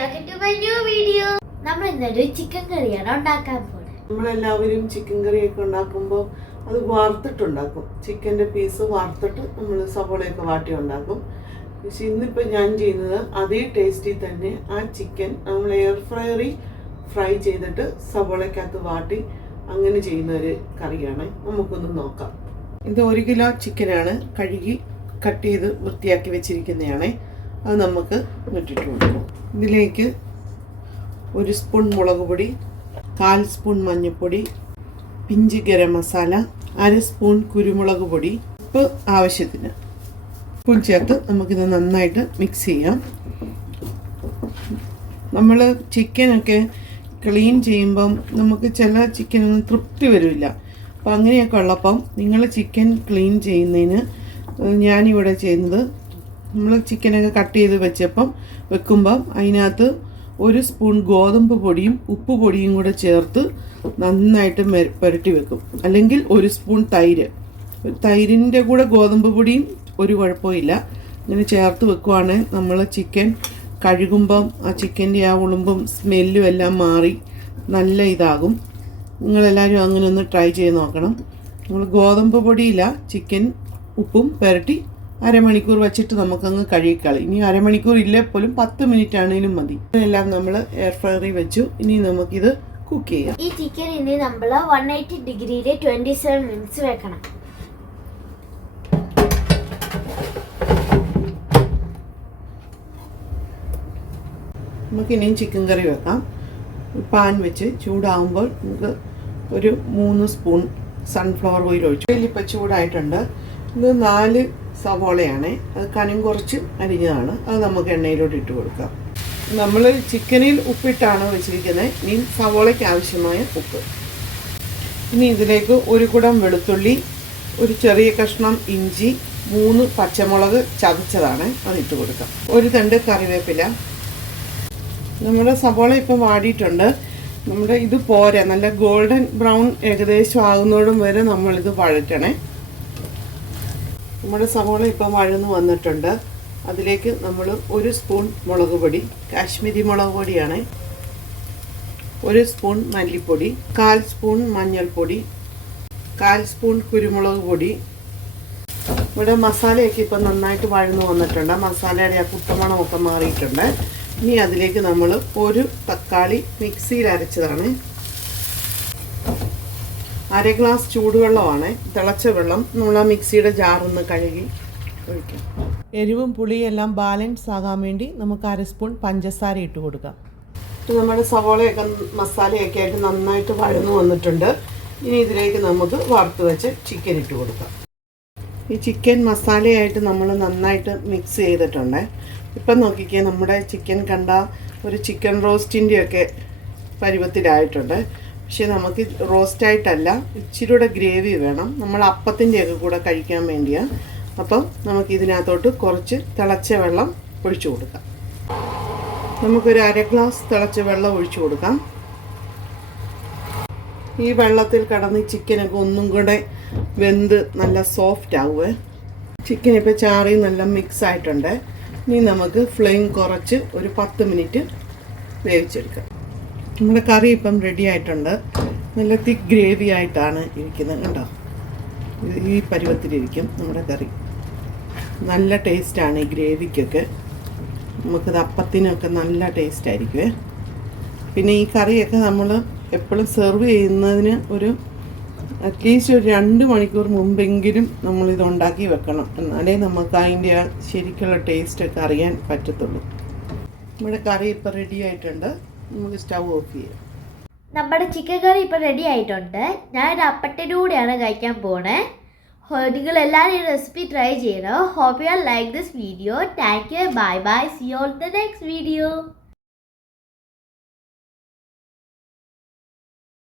welcome to my new video. നമ്മൾ ഇന്നൊരു chicken കറിയാണ് ഉണ്ടാക്കാൻ പോകുന്നത്. നമ്മളെല്ലാവരും ചിക്കൻ കറിയൊക്കെ ഉണ്ടാക്കുമ്പോൾ അത് വാർത്തിട്ടുണ്ടാക്കും. ചിക്കൻ്റെ പീസ് വാർത്തിട്ട് നമ്മൾ സവോളയൊക്കെ വാട്ടി ഉണ്ടാക്കും. പക്ഷെ ഇന്നിപ്പോൾ ഞാൻ ചെയ്യുന്നത് അതേ ടേസ്റ്റിൽ തന്നെ ആ ചിക്കൻ നമ്മൾ എയർ ഫ്രയറിൽ ഫ്രൈ ചെയ്തിട്ട് സവോളയ്ക്കകത്ത് വാട്ടി അങ്ങനെ ചെയ്യുന്ന ഒരു കറിയാണ്. നമുക്കൊന്ന് നോക്കാം. ഇത് 1 കിലോ ചിക്കനാണ്, കഴുകി കട്ട് ചെയ്ത് വൃത്തിയാക്കി വെച്ചിരിക്കുന്നതാണ്. അത് നമുക്ക് ഇട്ടിട്ട് കൊടുക്കും. ഇതിലേക്ക് 1 സ്പൂൺ മുളക് പൊടി, 1/4 സ്പൂൺ മഞ്ഞൾപ്പൊടി, പിഞ്ച് ഗരം മസാല, 1/2 സ്പൂൺ കുരുമുളക് പൊടി, ഉപ്പ് ആവശ്യത്തിന്. ഉപ്പും ചേർത്ത് നമുക്കിത് നന്നായിട്ട് മിക്സ് ചെയ്യാം. നമ്മൾ ചിക്കനൊക്കെ ക്ലീൻ ചെയ്യുമ്പം നമുക്ക് ചില ചിക്കനൊന്നും തൃപ്തി വരില്ല. അപ്പം അങ്ങനെയൊക്കെ ഉള്ളപ്പം നിങ്ങൾ ചിക്കൻ ക്ലീൻ ചെയ്യുന്നതിന് ഞാനിവിടെ ചെയ്യുന്നത്, നമ്മൾ ചിക്കനൊക്കെ കട്ട് ചെയ്ത് വെക്കുമ്പം അതിനകത്ത് 1 സ്പൂൺ ഗോതമ്പ് പൊടിയും ഉപ്പ് പൊടിയും കൂടെ ചേർത്ത് നന്നായിട്ട് പുരട്ടി വെക്കും. അല്ലെങ്കിൽ 1 സ്പൂൺ തൈരിൻ്റെ കൂടെ ഗോതമ്പ് പൊടിയും ഒരു കുഴപ്പമില്ല. ഇങ്ങനെ ചേർത്ത് വെക്കുവാണെങ്കിൽ നമ്മൾ ചിക്കൻ കഴുകുമ്പം ആ ചിക്കൻ്റെ ആ ഉളുമ്പും സ്മെല്ലും എല്ലാം മാറി നല്ല ഇതാകും. നിങ്ങളെല്ലാവരും അങ്ങനെ ഒന്ന് ട്രൈ ചെയ്ത് നോക്കണം. നമ്മൾ ഗോതമ്പ് പൊടിയില്ല, ചിക്കൻ ഉപ്പും പുരട്ടി അരമണിക്കൂർ വെച്ചിട്ട് നമുക്കങ്ങ് കഴുകിക്കളി. ഇനി അരമണിക്കൂർ ഇല്ലേ പോലും 10 മിനിറ്റ് ആണെങ്കിലും മതി. ഇതെല്ലാം നമ്മൾ എയർ ഫ്രയറിൽ വെച്ചു. ഇനി നമുക്കിത് കുക്ക് ചെയ്യാം. ഈ ചിക്കൻ ഇനി നമ്മൾ 180 ഡിഗ്രിയിൽ 27 മിനിറ്റ്സ് വെക്കണം. നമുക്കിനിയും ചിക്കൻ കറി വെക്കാം. പാൻ വെച്ച് ചൂടാകുമ്പോൾ നമുക്ക് ഒരു 3 സ്പൂൺ സൺഫ്ലവർ ഓയിൽ ഒഴിച്ചു. ഇതിലിപ്പോൾ ചൂടായിട്ടുണ്ട്. ഇത് 4 സവോളയാണ്, അത് കനം കുറച്ച് അരിഞ്ഞതാണ്. അത് നമുക്ക് എണ്ണയിലോട്ട് ഇട്ട് കൊടുക്കാം. നമ്മൾ ചിക്കനിൽ ഉപ്പിട്ടാണ് വെച്ചിരിക്കുന്നത്. ഇനി സവോളയ്ക്ക് ആവശ്യമായ ഉപ്പ്. ഇനി ഇതിലേക്ക് 1 കുടം വെളുത്തുള്ളി, ഒരു ചെറിയ കഷ്ണം ഇഞ്ചി, 3 പച്ചമുളക് ചതച്ചതാണ്, അതിട്ട് കൊടുക്കാം. 1 തണ്ട് കറിവേപ്പില. നമ്മുടെ സവോള ഇപ്പം വാടിയിട്ടുണ്ട്. നമ്മുടെ ഇത് പോരാ, നല്ല ഗോൾഡൻ ബ്രൗൺ ഏകദേശം ആകുന്നതോടും വരെ നമ്മളിത് വഴറ്റണേ. നമ്മുടെ സവോള ഇപ്പം വഴന്ന് വന്നിട്ടുണ്ട്. അതിലേക്ക് നമ്മൾ 1 സ്പൂൺ മുളക് പൊടി, കാശ്മീരി മുളക് പൊടിയാണ്, 1 സ്പൂൺ മല്ലിപ്പൊടി, 1/4 സ്പൂൺ മഞ്ഞൾപ്പൊടി, 1/4 സ്പൂൺ കുരുമുളക് പൊടി. ഇവിടെ മസാലയൊക്കെ ഇപ്പം നന്നായിട്ട് വഴന്ന് വന്നിട്ടുണ്ട്. മസാലയുടെ ആ കുത്തമണമൊക്കെ മാറിയിട്ടുണ്ട്. ഇനി അതിലേക്ക് നമ്മൾ 1 തക്കാളി മിക്സിയിൽ അരച്ചതാണ്, 1/2 ഗ്ലാസ് ചൂടുവെള്ളമാണ്, തിളച്ച വെള്ളം. നമ്മൾ ആ മിക്സിയുടെ ജാറൊന്ന് കഴുകി ഒഴിക്കാം. എരിവും പുളിയും എല്ലാം ബാലൻസ് ആകാൻ വേണ്ടി നമുക്ക് 1/2 സ്പൂൺ പഞ്ചസാര ഇട്ട് കൊടുക്കാം. നമ്മുടെ സവോളയൊക്കെ മസാലയൊക്കെ ആയിട്ട് നന്നായിട്ട് വഴന്നു വന്നിട്ടുണ്ട്. ഇനി ഇതിലേക്ക് നമുക്ക് വറുത്ത് വെച്ച് ചിക്കൻ ഇട്ട് കൊടുക്കാം. ഈ ചിക്കൻ മസാലയായിട്ട് നമ്മൾ നന്നായിട്ട് മിക്സ് ചെയ്തിട്ടുണ്ട്. ഇപ്പം നോക്കിക്കേ, നമ്മുടെ ചിക്കൻ കണ്ട ഒരു ചിക്കൻ റോസ്റ്റിൻ്റെയൊക്കെ പരുവത്തിലായിട്ടുണ്ട്. പക്ഷേ നമുക്ക് റോസ്റ്റായിട്ടല്ല, ഇച്ചിരി കൂടെ ഗ്രേവി വേണം. നമ്മൾ അപ്പത്തിൻ്റെയൊക്കെ കൂടെ കഴിക്കാൻ വേണ്ടിയാണ്. അപ്പം നമുക്ക് ഇതിനകത്തോട്ട് കുറച്ച് തിളച്ച വെള്ളം ഒഴിച്ചു കൊടുക്കാം. നമുക്കൊരു 1/2 ഗ്ലാസ് തിളച്ച വെള്ളം ഒഴിച്ചു കൊടുക്കാം. ഈ വെള്ളത്തിൽ കിടന്ന് ചിക്കനൊക്കെ ഒന്നും കൂടെ വെന്ത് നല്ല സോഫ്റ്റ് ആവുമേ. ചിക്കൻ ഇപ്പോൾ ചാറി നല്ല മിക്സ് ആയിട്ടുണ്ട്. ഇനി നമുക്ക് ഫ്ലെയിം കുറച്ച് ഒരു 10 മിനിറ്റ് വേവിച്ചെടുക്കാം. നമ്മുടെ കറി ഇപ്പം റെഡി ആയിട്ടുണ്ട്. നല്ല തിക്ക് ഗ്രേവി ആയിട്ടാണ് ഇരിക്കുന്നത്, കണ്ടോ? ഈ പരുവത്തിലിരിക്കും നമ്മുടെ കറി. നല്ല ടേസ്റ്റാണ് ഈ ഗ്രേവിക്കൊക്കെ. നമുക്കത് അപ്പത്തിനൊക്കെ നല്ല ടേസ്റ്റ് ആയിരിക്കുമേ. പിന്നെ ഈ കറിയൊക്കെ നമ്മൾ എപ്പോഴും സെർവ് ചെയ്യുന്നതിന് ഒരു അറ്റ്ലീസ്റ്റ് ഒരു 2 മണിക്കൂർ മുമ്പെങ്കിലും നമ്മളിത് ഉണ്ടാക്കി വെക്കണം. എന്നാലേ നമുക്ക് അതിൻ്റെ ശരിക്കുള്ള ടേസ്റ്റൊക്കെ അറിയാൻ പറ്റത്തുള്ളൂ. നമ്മുടെ കറി ഇപ്പം റെഡി ആയിട്ടുണ്ട്. നമുക്ക് സ്റ്റൗ ഓഫ് ചെയ്യാം. നമ്മുടെ ചിക്കൻ കറി ഇപ്പം റെഡി ആയിട്ടുണ്ട്. ഞാൻ അപ്പത്തിൻ്റെ കൂടെയാണ് കഴിക്കാൻ പോണേ. നിങ്ങൾ എല്ലാവരും ഈ റെസിപ്പി ട്രൈ ചെയ്യണം. Hope you like this video. Thank you. Bye bye. See you on the next video.